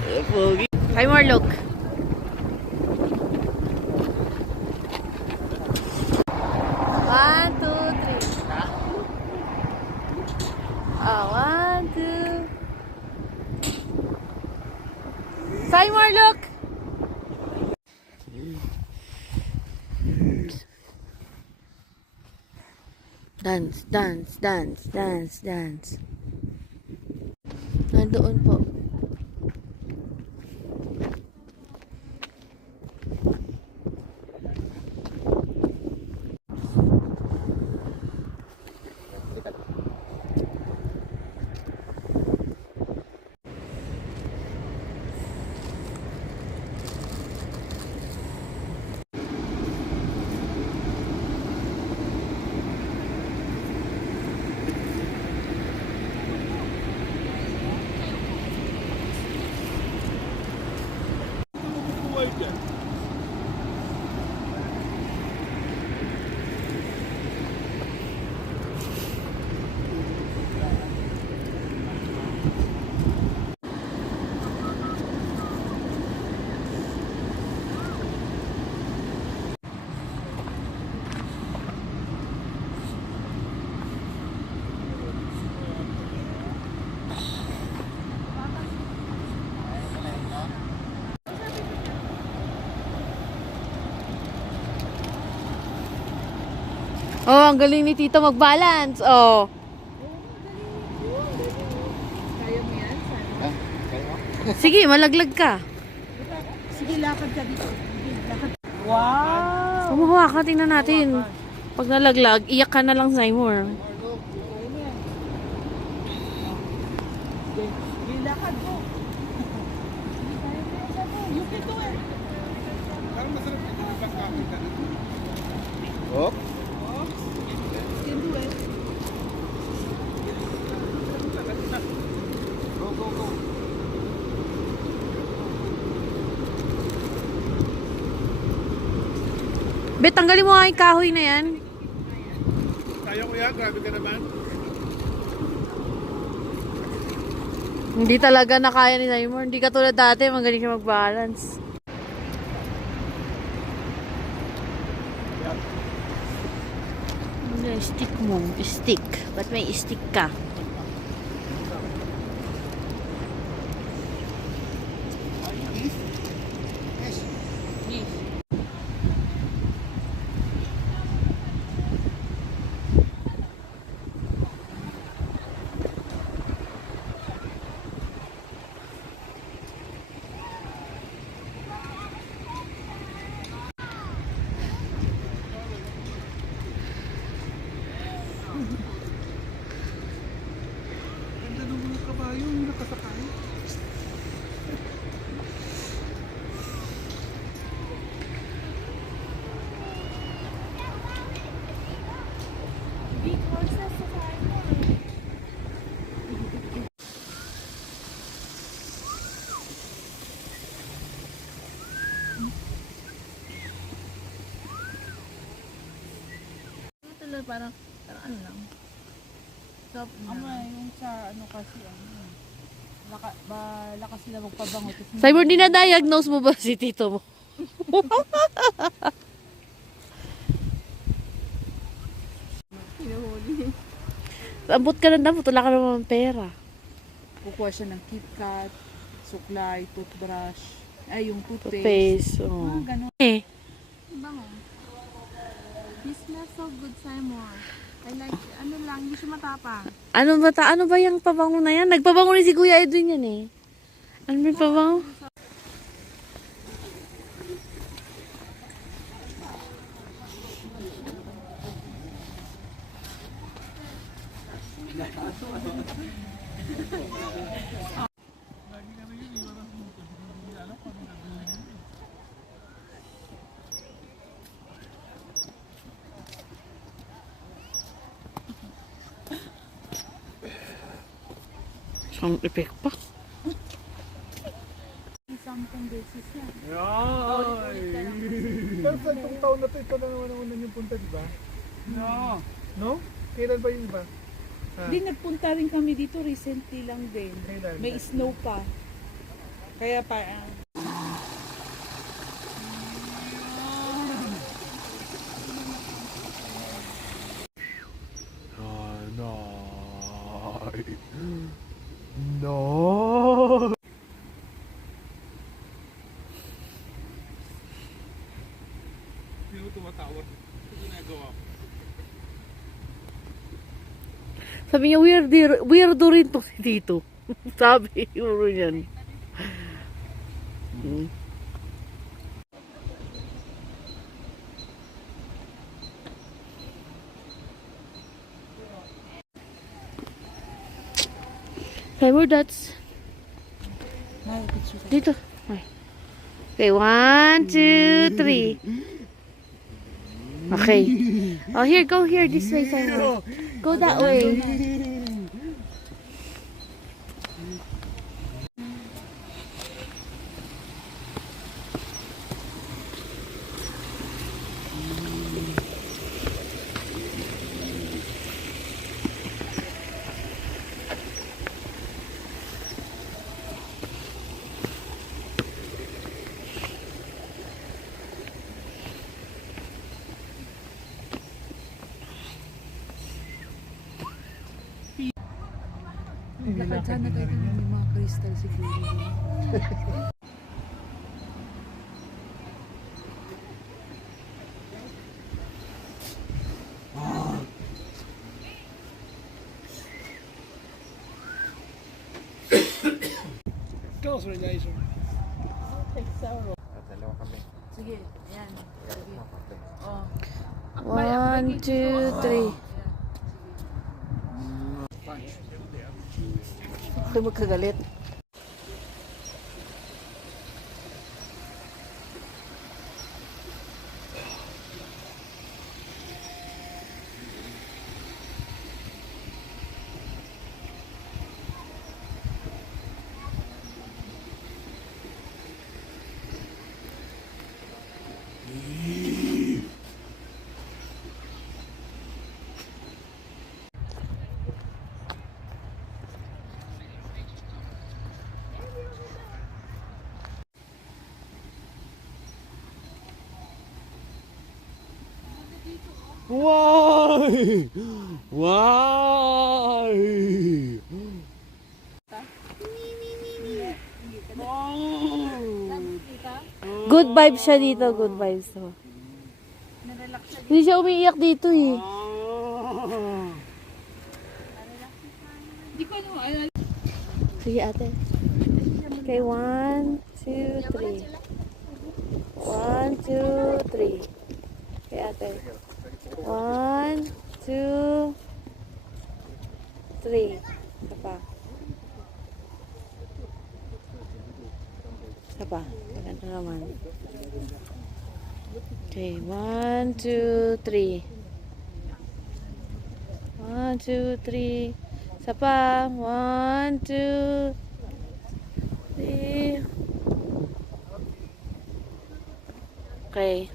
Hi, more look. One, two, three. One, two. Simon, look. Dance, dance, dance, dance, dance. Nandoon po. Oh, ang galing ni Tito mag-balance. Oh. Kaya mo yan? Sana. Sige, malaglag ka. Sige, lakad ka dito. Lakad. Wow! Kumuha ka, tingnan natin. Pag nalaglag, iyak ka na lang, Simon. Sige, lakad mo. You can do it. Parang masarap ito yung pagkakit ka dito. Oh? You can do it. Go, go, go. Bet, tanggalin mo nga yung kahoy na yan. Kaya ko yan, grabe ka naman. Hindi talaga na kaya ni Simon. Hindi katulad dati, magaling siya mag-balance. Ano, stick mo. Stick. Ba't may stick ka? Ganda ng mga kabayo, yung nakasakay. Big horses sa tayo. Parang ano lang. So, yung sa ano kasi lakas sila magpabango. Simon, dinadiagnose mo ba si Tito mo? Hinuhuli. Ambot ka na dapat. Wala ka naman pera. Kukuha siya ng KitKat, suklay, toothbrush, ay yung toothpaste. Face. Oh. Ganun. Eh. Bango. This smells so good, Simon. I like, ano lang, hindi siya matapang. Ano ba yung pabango na yan? Nagpabango rin si Kuya Edwin yan eh. Ano ba yung pabango? Sound effect pa. Sampung beses yan. Pero sa itong taon na ito na naman ang unang yung punta, di ba? No. No? Kailan ba yung iba? Hindi, nagpunta rin kami dito recently lang din. Kailan? May snow pa. Kaya parang... No! Hindi mo tumatawag. Ano ginagawa ko? Sabi niya, weirdo rin to si Tito. Sabi, puro yan. Timer dots. Dito. Ay. Okay, 1, 2, 3. Okay. Oh, here, go here. This way, Timer. Go that way. Lakad sana kayo may mga crystal siguro. Close rin guys. Sige, ayan. Sige. Oh. 1, 2, 3. Ako magkagalit. Why? Why? Good vibes siya dito. Good vibes. Oh. Hindi siya umiiyak dito eh. Hindi ko ano, Sige ate. Okay, 1, 2, 3. 1, 2, 3. Okay ate. 1, 2, 3. Isa pa. Isa pa. Ganito naman. Okay, 1, 2, 3. 1, 2, 3. Isa pa. 1, 2, 3. Okay.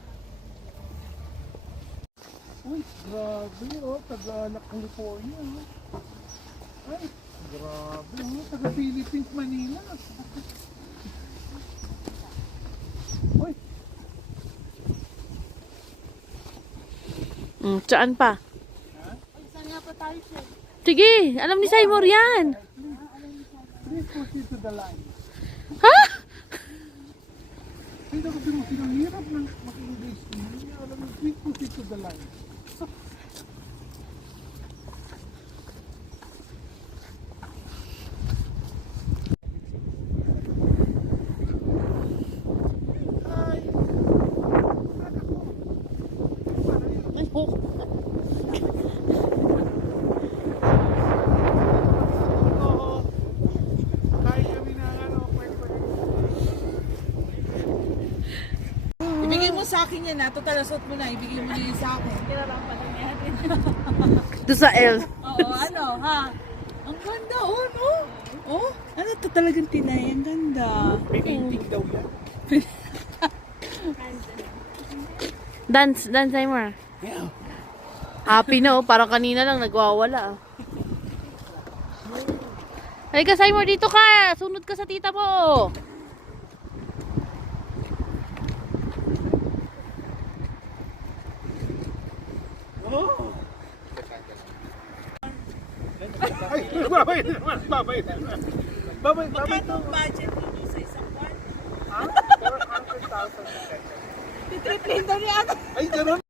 Uy, grabe oh, taga California oh. Ay, grabe oh, taga Philippines, Manila. Uy, Saan pa? Saan nga pa tayo, sir? Sige, alam ni Seymour yan. please proceed to the line. Ha? Ay, nakabiro silang hirap ng mag-English. Hindi niya alam yung please proceed to the line. ibigay mo sa akin yan ha. Total, asot mo na. Ibigay mo na yun sa akin. Doon sa L. Oo, ano ha? Ang ganda, oh, no? Oh, ano to talagang tinay? Ang ganda. Painting daw yan. Dance Seymour. Happy na oh, parang kanina lang nagwawala. Halika Seymour, dito ka. Sunod ka sa tita mo. Ay, babay na naman, babay na naman. Babay, babay Magkano to. ang budget ninyo sa isang buwan? Ha? 400,000. Titriplin daw niya ako. Ay, ganun.